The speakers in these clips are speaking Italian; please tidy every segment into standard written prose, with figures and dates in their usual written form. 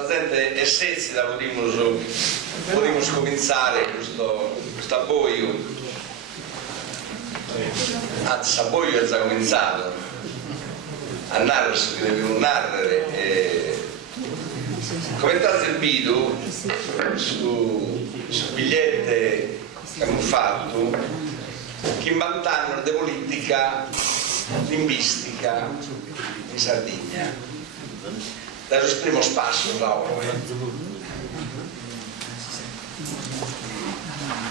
la gente è sezzida, podemos cominciare questo abboio. Anzi, l'abboio è già cominciato. A narrare si deve non narrare. Commentate il video su bigliette che abbiamo fatto, Chimbant'annos di politica linguistica in Sardegna. Adesso il primo spasso da ora.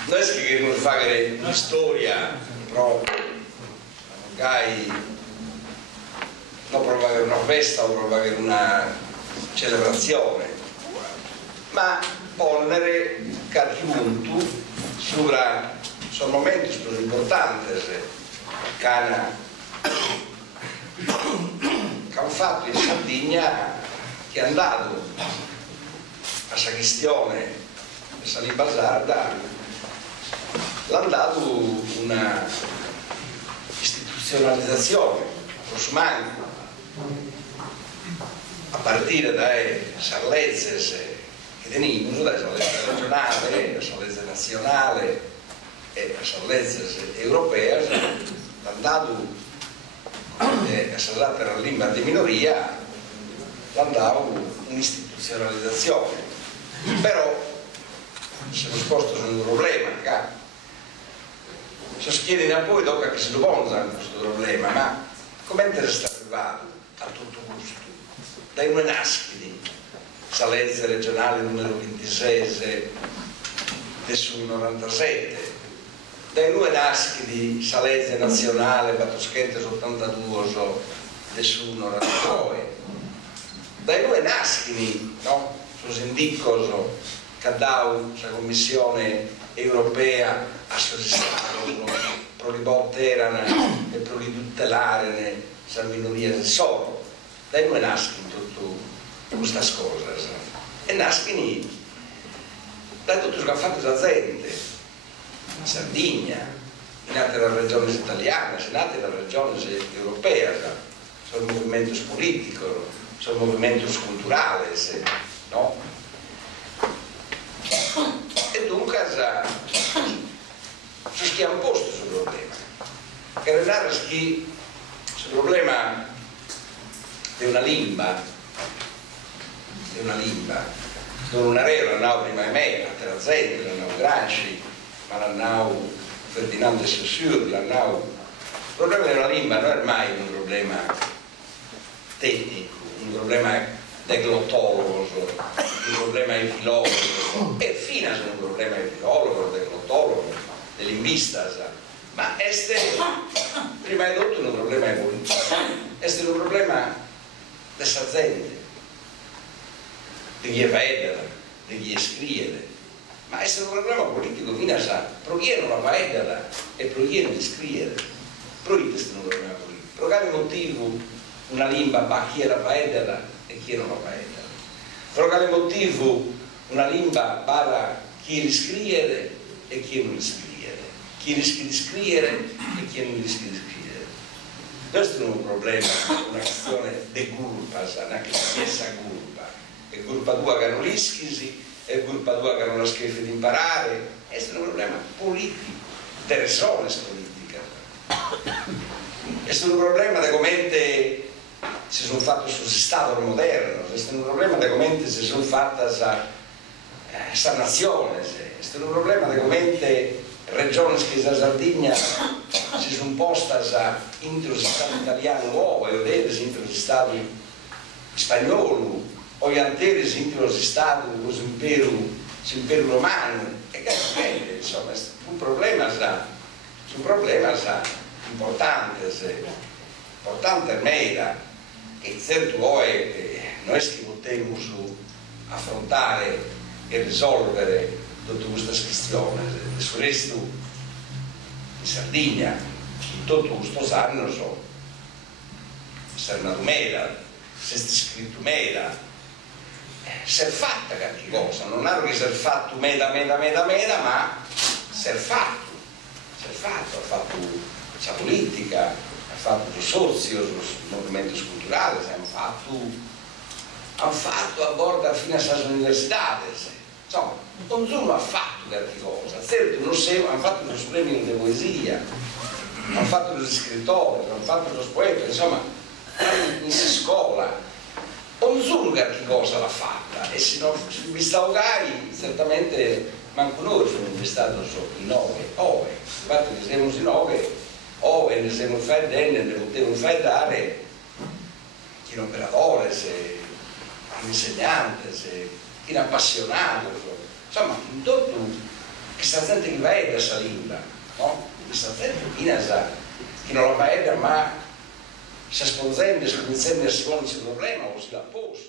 Noi scriviamo fare una storia proprio, magari non per fare una festa o per fare una celebrazione, ma ponere qualche punto sul momento più importante che hanno fatto in Sardegna, che è andato a questa questione questa basarda, l'ha dato una istituzionalizzazione prossimamente a partire dalle salezze che tenevano, dalle salezze regionali, la salezza nazionale e la salezza europea, l'ha dato per la lingua di minoria, l'ha dato un'istituzionalizzazione. Però se lo sposto è un problema, si chiede a poi dopo che si dobonza questo problema, ma come è stato arrivato a tutto questo? Dai due nasciti, salezze regionale numero 26 del 97, dai due nasciti, salezze nazionale Batoschente 82 del 99, dai due nasciti, no? Sono indico che ha dato la Commissione europea a soddisfare per riportare e per tutelare la minoria del solo. Dai due nascono tutte queste cose e nascono da tutto ciò che ha fatto la gente in Sardegna, in altre regioni italiane, in altre regioni europee, sono movimenti politici, sono movimenti culturali, no? E dunque si schia un posto sul problema, che renare sul problema di una lingua, non una regola, l'hanno prima di me, a Terrazzetti, l'hanno Gramsci, ma l'hanno Ferdinando de Saussure, l'hanno. Il problema di una lingua non è mai un problema tecnico, un problema del glottologo, un problema di filologo, e fino a un problema di filologo, del glottologo, del linguista, ma este prima di tutto un problema di politica, este un problema di questa gente, di chi vedere, di chi scrivere, ma è un problema politico fino a proviene una vedere e proviene di scrivere, proviene un problema politico, per quale motivo una lingua va chi era vedere e chi non la vedere, per quale motivo una lingua va chi riscrivere e chi non riscrivere, chi rischia di scrivere e chi non rischia di scrivere. Questo è un problema, una questione di colpa, anche la stessa colpa. È colpa tua che non rischi, è colpa tua che non la scrivi di imparare. Questo è un problema politico, di persone politiche. Questo è un problema di come si sono fatti sul Stato moderno, questo è un problema di come si sono fatte questa nazione, questo è un problema di come regioni che la Sardegna si sono poste entro lo Stato italiano nuovo e vedete entro lo Stato spagnolo o gli anteri entro lo Stato l'impero romano e che insomma è un problema importante mera che certo è noi che potremo affrontare e risolvere tutte queste questioni. Su questo in Sardegna in tutto questo anno si è nato mera, si è scritto mera, si è fatta qualche cosa, non è che si è fatto mera, ma si è fatto, ha fatto la politica, ha fatto il sozio, i movimenti culturali, abbiamo fatto hanno fatto a bordo fino alle università, insomma, non sono affatto qualche cosa, certo non se, hanno fatto dei premi di poesia, hanno fatto degli scrittori, hanno fatto dei poeti, insomma, in scuola, non sono qualche cosa l'ha fatta, e se non vi stavo cari, certamente manco noi sono investato in 9, infatti ne siamo in 9, ne siamo fatti ne potevano fare dare chi è un operatore, insegnante, chi è appassionato, insomma, tutto questa gente che va a questa lingua, no? Questa gente che non la va a ma si sposando, si iniziando a scuola il problema o si l'ha posto.